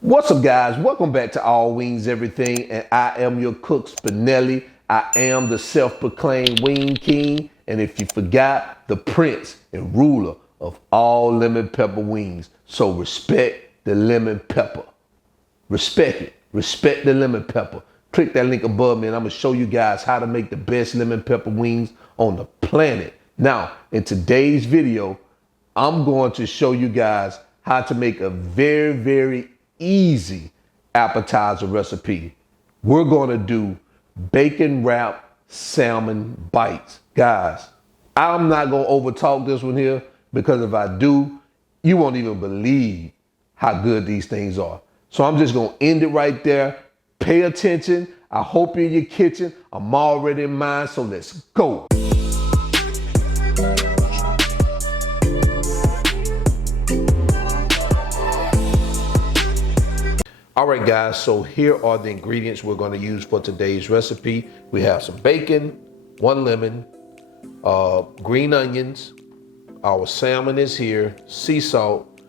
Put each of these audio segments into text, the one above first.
What's up, guys? Welcome back to All Wings Everything, and I am your cook, Spinelli. I am the self-proclaimed Wing King, and if you forgot, the prince and ruler of all lemon pepper wings. So respect the lemon pepper. Respect it. Respect the lemon pepper. Click that link above me, and I'm gonna show you guys how to make the best lemon pepper wings on the planet. Now, in today's video, I'm going to show you guys how to make a very, very easy appetizer recipe. We're going to do bacon wrapped salmon bites. Guys, I'm not going to overtalk this one here, because if I do, you won't even believe how good these things are. So I'm just going to end it right there. Pay attention. I hope you're in your kitchen. I'm already in mine, so let's go. All right, guys, so here are the ingredients we're going to use for today's recipe. We have some bacon, 1 lemon, green onions, our salmon is here, sea salt,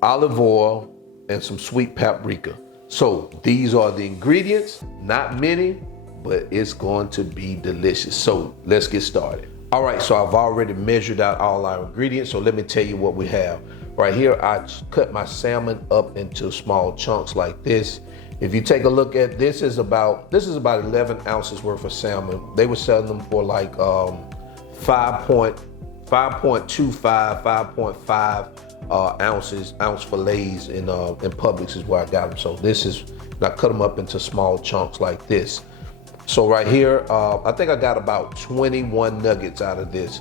olive oil, and some sweet paprika. So these are the ingredients, not many, but it's going to be delicious. So let's get started. All right, so I've already measured out all our ingredients, so let me tell you what we have. Right here, I cut my salmon up into small chunks like this. If you take a look at this, is about 11 ounces worth of salmon. They were selling them for like 5.25, 5.5 ounce fillets in Publix is where I got them. So this is, I cut them up into small chunks like this. So right here, I think I got about 21 nuggets out of this.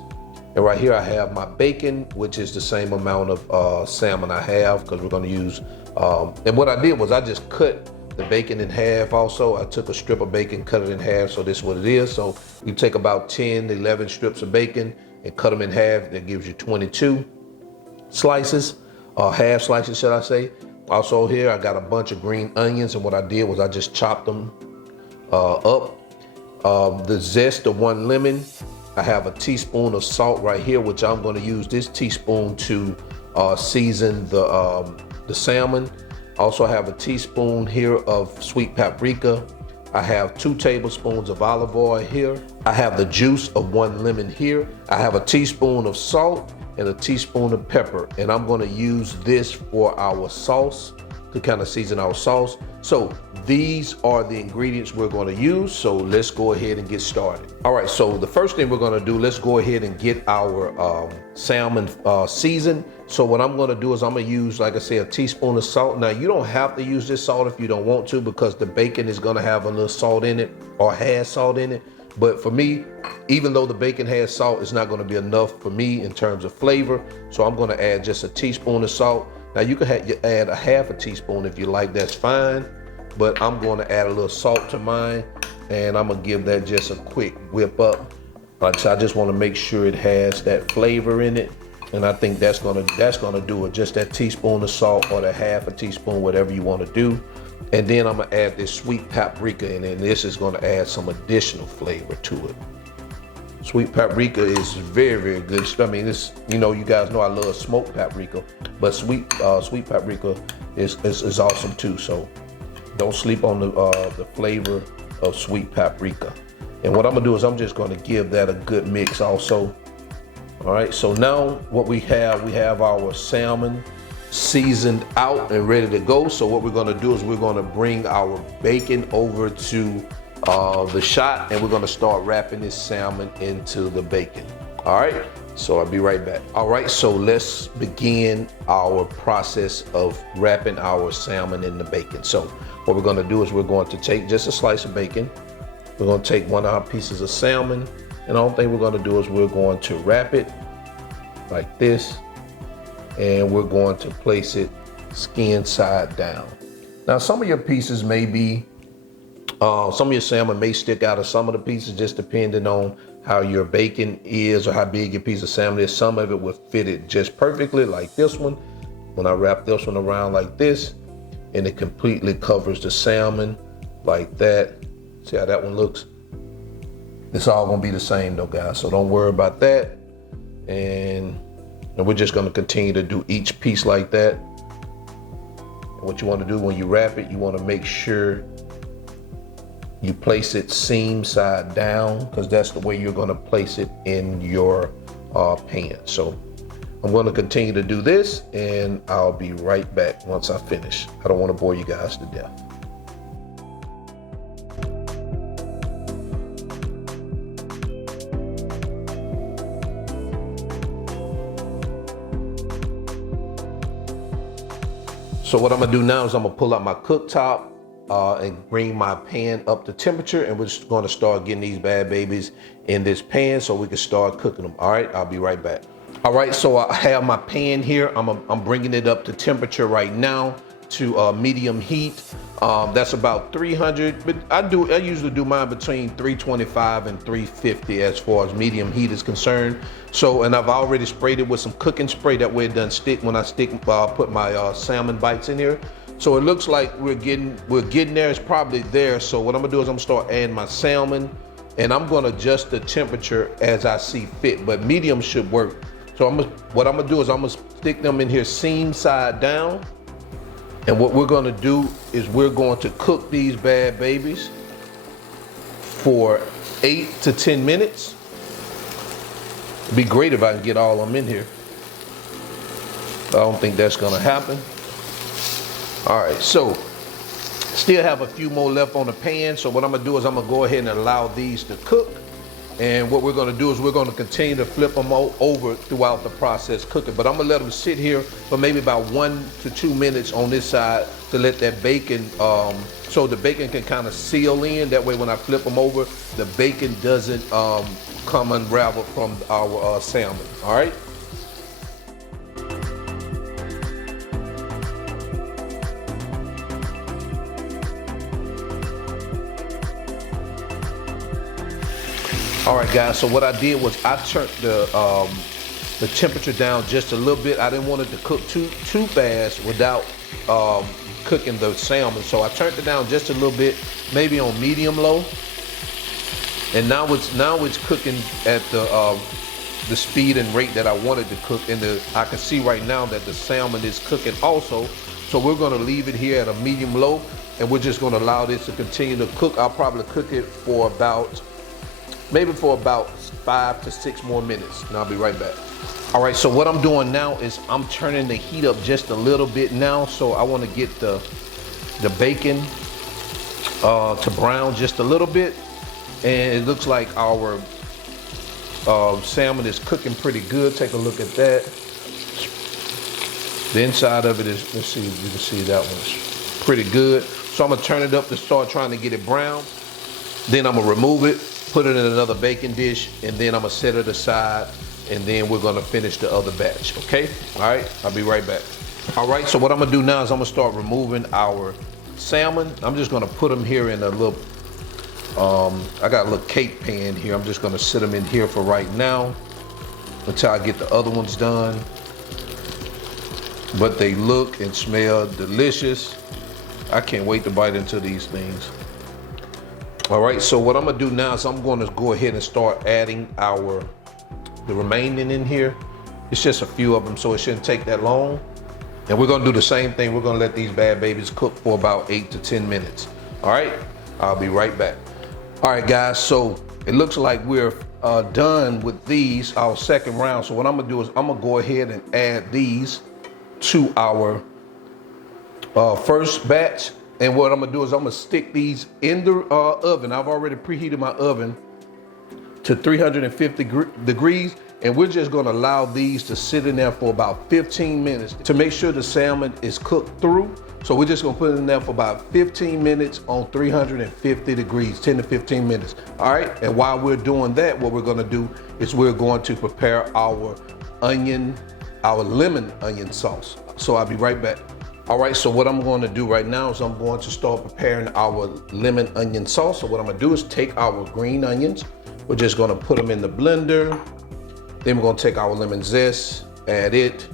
And right here I have my bacon, which is the same amount of salmon I have, because we're gonna use, and what I did was I just cut the bacon in half also. I took a strip of bacon, cut it in half, so this is what it is. So you take about 10 to 11 strips of bacon and cut them in half. That gives you 22 slices, half slices should I say. Also here I got a bunch of green onions, and what I did was I just chopped them up. The zest of 1 lemon. I have a teaspoon of salt right here, which I'm going to use this teaspoon to season the salmon. Also, I have a teaspoon here of sweet paprika. I have 2 tablespoons of olive oil here. I have the juice of 1 lemon here. I have a teaspoon of salt and a teaspoon of pepper, and I'm going to use this for our sauce, to kind of season our sauce. So these are the ingredients we're going to use. So let's go ahead and get started. All right, so the first thing we're going to do, let's go ahead and get our salmon seasoned. So what I'm going to do is I'm going to use, like I said, a teaspoon of salt. Now you don't have to use this salt if you don't want to, because the bacon is going to have a little salt in it, or has salt in it. But for me, even though the bacon has salt, it's not going to be enough for me in terms of flavor. So I'm going to add just a teaspoon of salt. Now you can add a half a teaspoon if you like, that's fine. But I'm going to add a little salt to mine, and I'm going to give that just a quick whip up. So I just want to make sure it has that flavor in it. And I think that's gonna do it. Just that teaspoon of salt, or the half a teaspoon, whatever you want to do. And then I'm gonna add this sweet paprika in it, and this is gonna add some additional flavor to it. Sweet paprika is very, very good. I mean, this, you know, you guys know I love smoked paprika, but sweet paprika is awesome too. So don't sleep on the flavor of sweet paprika. And what I'm gonna do is I'm just gonna give that a good mix also. All right, so now what we have our salmon seasoned out and ready to go. So what we're gonna do is we're gonna bring our bacon over to the shot, and we're gonna start wrapping this salmon into the bacon. All right, so I'll be right back. All right, so let's begin our process of wrapping our salmon in the bacon. So what we're gonna do is we're going to take just a slice of bacon. We're gonna take 1 of our pieces of salmon, and the only thing we're gonna do is we're going to wrap it like this, and we're going to place it skin side down. Now some of your pieces may be, some of your salmon may stick out of some of the pieces, just depending on how your bacon is or how big your piece of salmon is. Some of it will fit it just perfectly, like this one. When I wrap this one around like this, and it completely covers the salmon like that. See how that one looks? It's all gonna be the same though, guys, so don't worry about that. And we're just gonna continue to do each piece like that. And what you wanna do when you wrap it, you wanna make sure you place it seam side down, because that's the way you're gonna place it in your pan. So I'm gonna continue to do this, and I'll be right back once I finish. I don't wanna bore you guys to death. So what I'm gonna do now is I'm gonna pull out my cooktop and bring my pan up to temperature, and we're just gonna start getting these bad babies in this pan so we can start cooking them. All right, I'll be right back. All right, so I have my pan here. I'm bringing it up to temperature right now to medium heat. That's about 300, but I usually do mine between 325 and 350 as far as medium heat is concerned. So, and I've already sprayed it with some cooking spray, that way it doesn't stick when I put my salmon bites in here. So it looks like we're getting there. It's probably there. So what I'm gonna do is I'm gonna start adding my salmon, and I'm gonna adjust the temperature as I see fit, but medium should work. So what I'm gonna do is I'm gonna stick them in here seam side down. And what we're gonna do is we're going to cook these bad babies for 8 to 10 minutes. It'd be great if I can get all of them in here. I don't think that's gonna happen. All right, so still have a few more left on the pan. So what I'm gonna do is I'm gonna go ahead and allow these to cook. And what we're gonna do is we're gonna continue to flip them over throughout the process cooking. But I'm gonna let them sit here for maybe about 1 to 2 minutes on this side to let that bacon, so the bacon can kind of seal in. That way when I flip them over, the bacon doesn't come unraveled from our salmon, all right? All right, guys, so what I did was I turned the temperature down just a little bit. I didn't want it to cook too fast without cooking the salmon. So I turned it down just a little bit, maybe on medium low. And now it's cooking at the speed and rate that I wanted to cook. And I can see right now that the salmon is cooking also. So we're gonna leave it here at a medium low, and we're just gonna allow this to continue to cook. I'll probably cook it for about 5 to 6 more minutes, and I'll be right back. All right, so what I'm doing now is I'm turning the heat up just a little bit now. So I want to get the bacon to brown just a little bit. And it looks like our salmon is cooking pretty good. Take a look at that. The inside of it is, let's see if you can see that one's pretty good. So I'm gonna turn it up to start trying to get it brown. Then I'm gonna remove it, put it in another baking dish, and then I'm gonna set it aside, and then we're gonna finish the other batch, okay? All right, I'll be right back. All right, so what I'm gonna do now is I'm gonna start removing our salmon. I'm just gonna put them here in a little, I got a little cake pan here. I'm just gonna sit them in here for right now until I get the other ones done. But they look and smell delicious. I can't wait to bite into these things. All right, so what I'm gonna do now is I'm gonna go ahead and start adding the remaining in here. It's just a few of them, so it shouldn't take that long. And we're gonna do the same thing. We're gonna let these bad babies cook for about 8 to 10 minutes. All right, I'll be right back. All right, guys, so it looks like we're done with these, our second round. So what I'm gonna do is I'm gonna go ahead and add these to our first batch. And what I'm gonna do is I'm gonna stick these in the oven. I've already preheated my oven to 350 degrees. And we're just gonna allow these to sit in there for about 15 minutes to make sure the salmon is cooked through. So we're just gonna put it in there for about 15 minutes on 350 degrees, 10 to 15 minutes. All right, and while we're doing that, what we're gonna do is we're going to prepare our lemon onion sauce. So I'll be right back. All right, so what I'm going to do right now is I'm going to start preparing our lemon onion sauce. So what I'm gonna do is take our green onions. We're just gonna put them in the blender. Then we're gonna take our lemon zest, add it,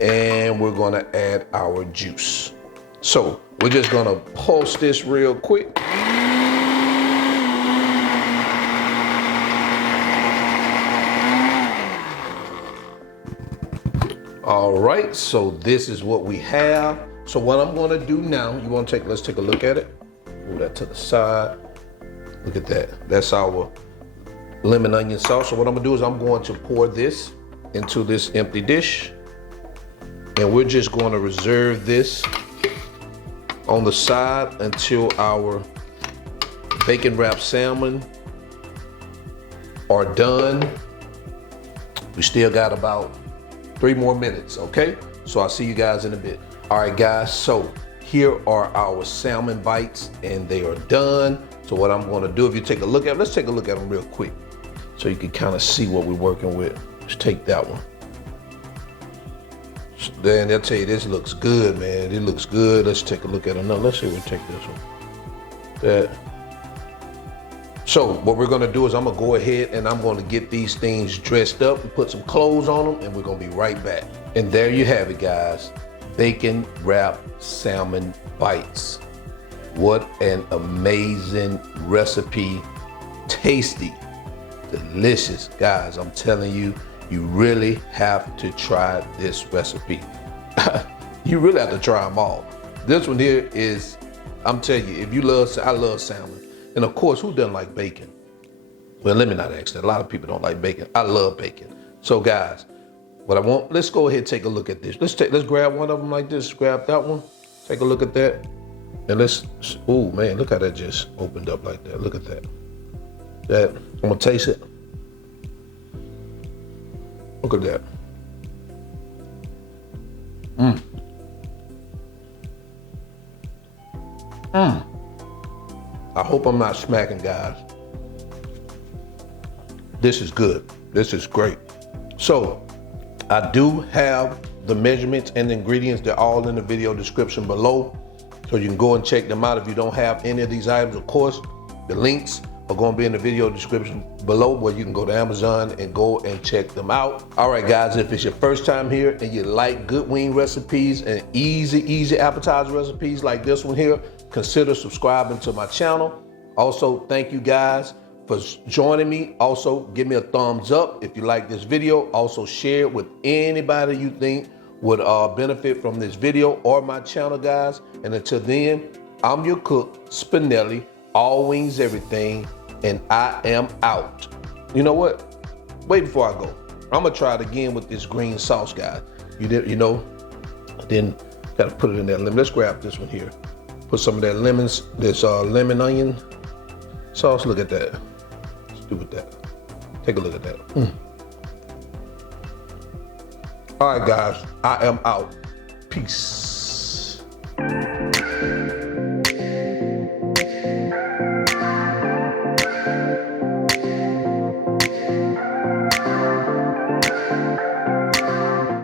and we're gonna add our juice. So we're just gonna pulse this real quick. All right, so this is what we have. So what I'm gonna do now, let's take a look at it. Move that to the side. Look at that. That's our lemon onion sauce. So what I'm gonna do is I'm going to pour this into this empty dish. And we're just going to reserve this on the side until our bacon wrapped salmon are done. We still got about 3 more minutes, okay? So I'll see you guys in a bit. All right, guys, so here are our salmon bites and they are done. So what I'm gonna do, if you take a look at them, let's take a look at them real quick so you can kind of see what we're working with. Let's take that one. So then they'll tell you this looks good, man. It looks good. Let's take a look at another. Let's see if we take this one. That. So what we're gonna do is I'm gonna go ahead and I'm gonna get these things dressed up and put some clothes on them, and we're gonna be right back. And there you have it, guys. Bacon wrapped salmon bites. What an amazing recipe. Tasty, delicious. Guys, I'm telling you, you really have to try this recipe. You really have to try them all. This one here is, I'm telling you, if you love, I love salmon. And of course, who doesn't like bacon? Well, let me not ask that. A lot of people don't like bacon. I love bacon. So guys, what I want, let's go ahead and take a look at this. Let's grab one of them like this, grab that one. Take a look at that. And oh man, look how that just opened up like that. Look at that. I'm gonna taste it. Look at that. I hope I'm not smacking, guys. This is good. This is great. So I do have the measurements and the ingredients. They're all in the video description below. So you can go and check them out. If you don't have any of these items, of course, the links are going to be in the video description below, where you can go to Amazon and go and check them out. All right, guys, if it's your first time here and you like good wing recipes and easy appetizer recipes like this one here, consider subscribing to my channel. Also, thank you guys for joining me. Also, give me a thumbs up if you like this video. Also, share it with anybody you think would benefit from this video or my channel, guys. And until then, I'm your cook, Spinelli, all wings, everything, and I am out. You know what? Wait before I go. I'm gonna try it again with this green sauce, guys. Then gotta put it in that lemon. Let's grab this one here. Put some of that lemon onion sauce. Look at that. Let's do with that. Take a look at that. All right, guys, I am out. Peace.